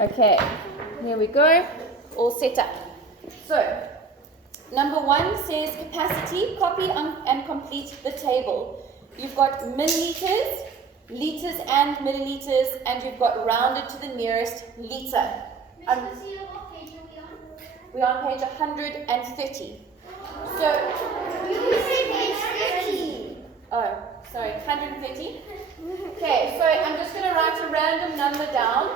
Okay, here we go, all set up. So, number 1 says capacity, copy and complete the table. You've got milliliters, liters and milliliters, and you've got rounded to the nearest liter. What page are we on? We're on page 130. So, You said page 30. oh, sorry, 130. Okay, so I'm just going to write a random number down.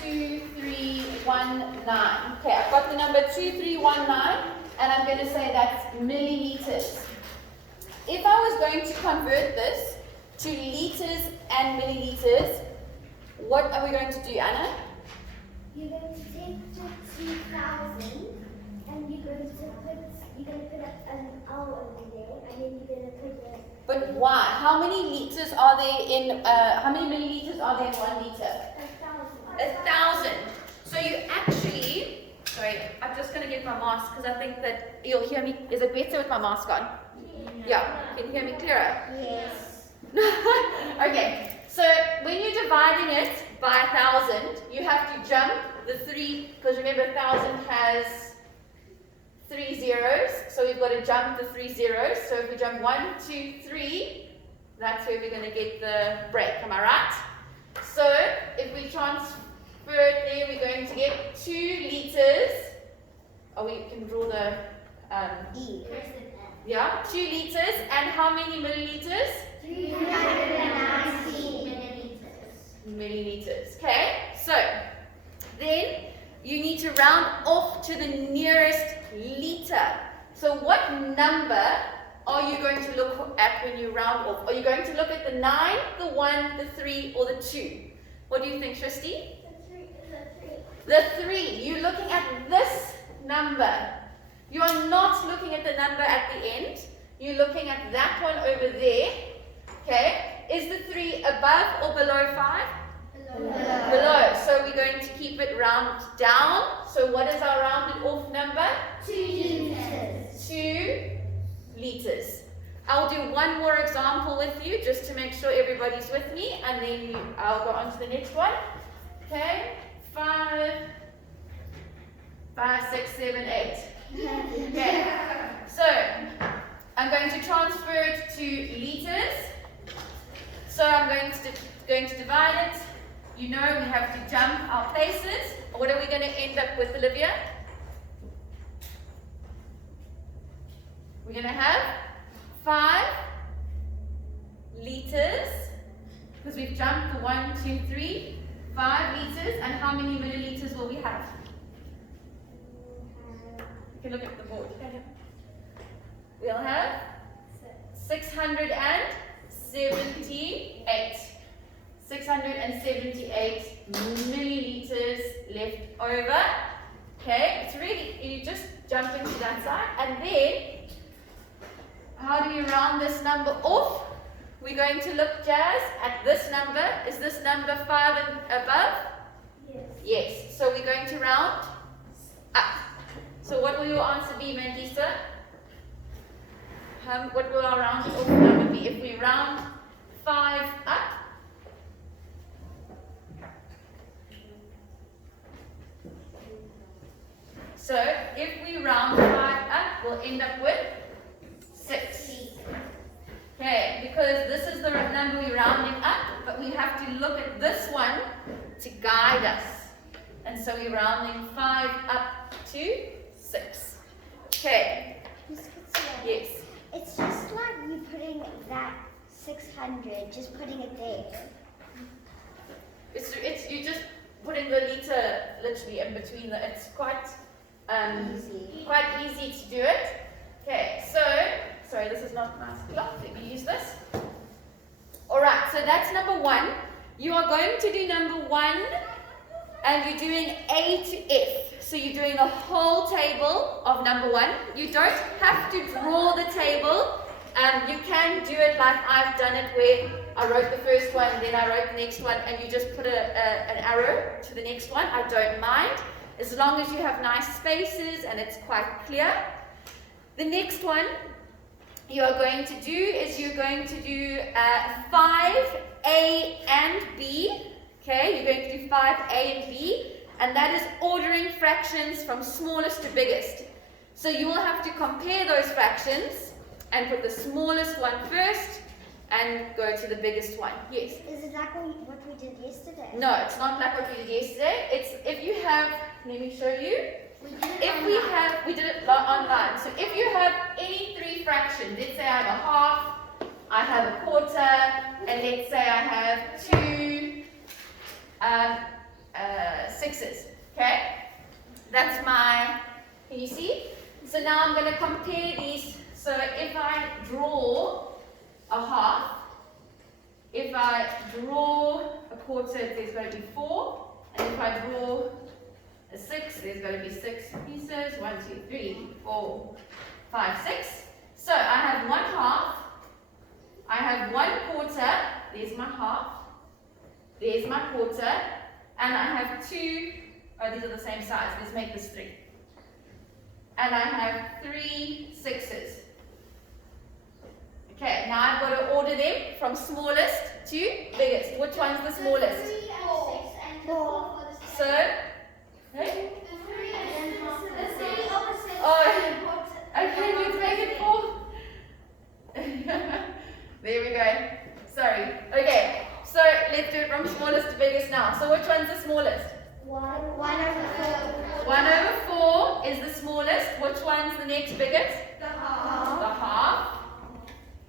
2319. Okay, I've got the number 2319, and I'm going to say that's milliliters. If I was going to convert this to liters and milliliters, what are we going to do, Anna? You're going to take the 2000 and you're going to put an L over there, and then you're going to put the. But why? How many liters are there in? How many milliliters are there in 1 liter? 1,000. So you actually, sorry, I'm just going to get my mask because I think that you'll hear me. Is it better with my mask on? Yeah. Can you hear me clearer? Yes. Okay. So when you're dividing it by 1,000, you have to jump the 3, because remember 1,000 has 3 zeros. So we've got to jump the 3 zeros. So if we jump 1, 2, 3, that's where we're going to get the break. Am I right? So if we transfer it there, we're going to get 2 liters. Oh, we can draw the E. Yeah, 2 liters. And how many milliliters? 319 milliliters. Milliliters. Okay, so then you need to round off to the nearest liter. So what number are you going to look at when you round off? Are you going to look at the 9, the 1, the 3, or the 2? What do you think, Shristi? The 3. You're looking at this number. You are not looking at the number at the end. You're looking at that one over there. Okay? Is the 3 above or below 5? Below. So we're going to keep it round down. So what is our rounded off number? 2 liters. 2 liters. I'll do one more example with you just to make sure everybody's with me, and then I'll go on to the next one. Okay? 5, 6, 7, 8. Okay. So I'm going to transfer it to liters. So I'm going to divide it. You know we have to jump our places. What are we going to end up with, Olivia? We're going to have 5 liters, because we've jumped the 1, 2, 3, 5 liters, and how many milliliters will we have? You can look at the board. We'll have 678. 678 milliliters left over. Okay, it's really, you just jump into that side, and then how do you round this number off? We're going to look, Jazz, at this number. Is this number 5 and above? Yes. Yes. So we're going to round up. So what will your answer be, Mandisa? What will our rounded off number be? If we round 5 up, so if we round 5 up, we'll end up with 6. Okay, because this is the number we're rounding up, but we have to look at this one to guide us. And so we're rounding 5 up to 6. Okay. Yes. It's just like you putting that 600, just putting it there. It's you just putting the liter literally in between the. It's quite easy to do it. Okay, so sorry, this is not nice cloth. Let me use this. All right, so that's number 1. You are going to do number 1, and you're doing A to F. So you're doing the whole table of number 1. You don't have to draw the table. You can do it like I've done it, where I wrote the first one, then I wrote the next one, and you just put an arrow to the next one. I don't mind, as long as you have nice spaces and it's quite clear. The next one you are going to do is you're going to do 5, A and B. Okay, you're going to do 5A and B, and that is ordering fractions from smallest to biggest. So you will have to compare those fractions and put the smallest one first and go to the biggest one. Yes? Is it like what we did yesterday? No, it's not like what we did yesterday. It's if you have, let me show you. We did it online. So if you have any three fractions, let's say I have a half, I have a quarter, and let's say I have two sixes. Okay? That's my, can you see? So now I'm going to compare these. So if I draw a half, if I draw a quarter, there's going to be 4. And if I draw a 6, there's going to be 6 pieces. 1, 2, 3, 4, 5, 6. So I have 1 half. I have 1 quarter. There's my half. There's my quarter. And I have 2. Oh, these are the same size. Let's make this 3. And I have 3 sixes. Okay, now I've got to order them from smallest to biggest. Which one's the smallest? 3 and 6 and 4 for the So, hey? The 3 and 6. Oh, okay, let's make it 4. There we go. Sorry. Okay, so let's do it from smallest to biggest now. So which one's the smallest? 1 over 4. 1 over 4 is the smallest. Which one's the next biggest? The half. The half.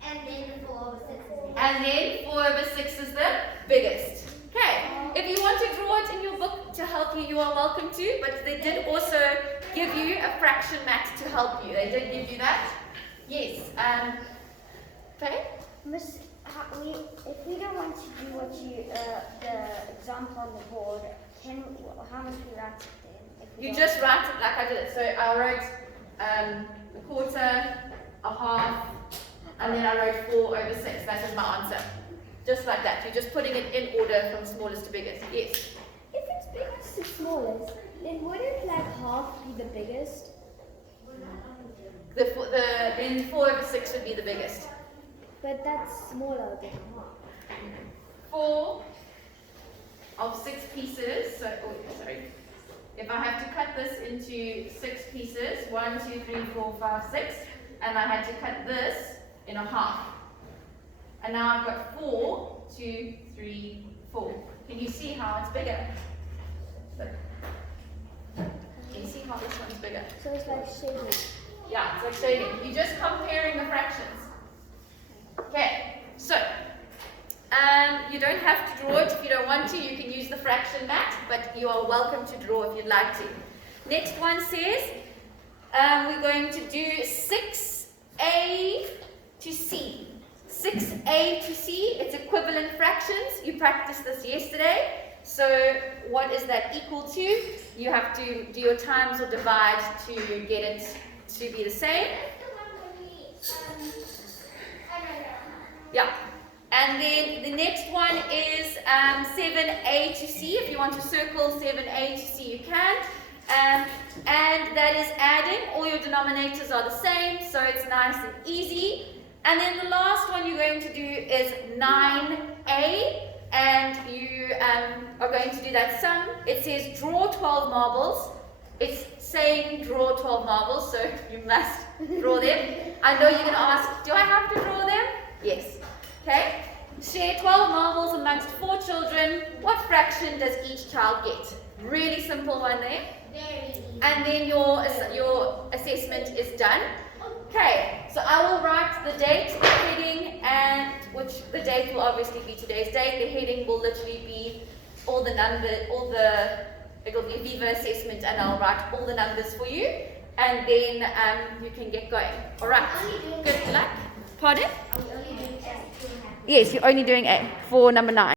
And then the 4 over 6 is the And then 4 over 6 is the biggest. Okay, if you want to draw it in your book to help you, you are welcome to, but they did also give you a fraction mat to help you. They did give you that. Yes. Okay? Miss, if we don't want to do what the example on the board, how must we write it then? You just write it like I did it. So I wrote a quarter, a half, and then I wrote 4 over 6. That is my answer. Just like that. You're just putting it in order from smallest to biggest. Yes? If it's biggest to smallest, then wouldn't like half be the biggest? Then 4 over 6 would be the biggest. But that's smaller than half. 4 of 6 pieces. So, oh, sorry. If I have to cut this into 6 pieces, 1, 2, 3, 4, 5, 6, and I had to cut this in a half. And now I've got 4, 2, 3, 4. Can you see how it's bigger? Look. Can you see how this one's bigger? So it's like shading. Yeah, it's like shading. You're just comparing the fractions. Okay, so you don't have to draw it if you don't want to. You can use the fraction mat, but you are welcome to draw if you'd like to. Next one says we're going to do 6A to C. 6A to C, it's equivalent fractions. You practiced this yesterday. So what is that equal to? You have to do your times or divide to get it to be the same. Yeah. And then the next one is 7A to C. If you want to circle 7A to C, you can. And that is adding. All your denominators are the same, so it's nice and easy. And then the last one you're going to do is 9A, and you are going to do that sum. It says draw 12 marbles. It's saying draw 12 marbles, so you must draw them. I know you're going to ask, do I have to draw them? Yes. Okay. Share 12 marbles amongst 4 children. What fraction does each child get? Really simple one there. Very easy. And then your assessment is done. Okay, so I will write the date, the heading, and which the date will obviously be today's date. The heading will literally be all the numbers, it'll be Viva Assessment, and I'll write all the numbers for you, and then you can get going. All right, good luck. Pardon? Are we only doing A? Yes, you're only doing A for number 9.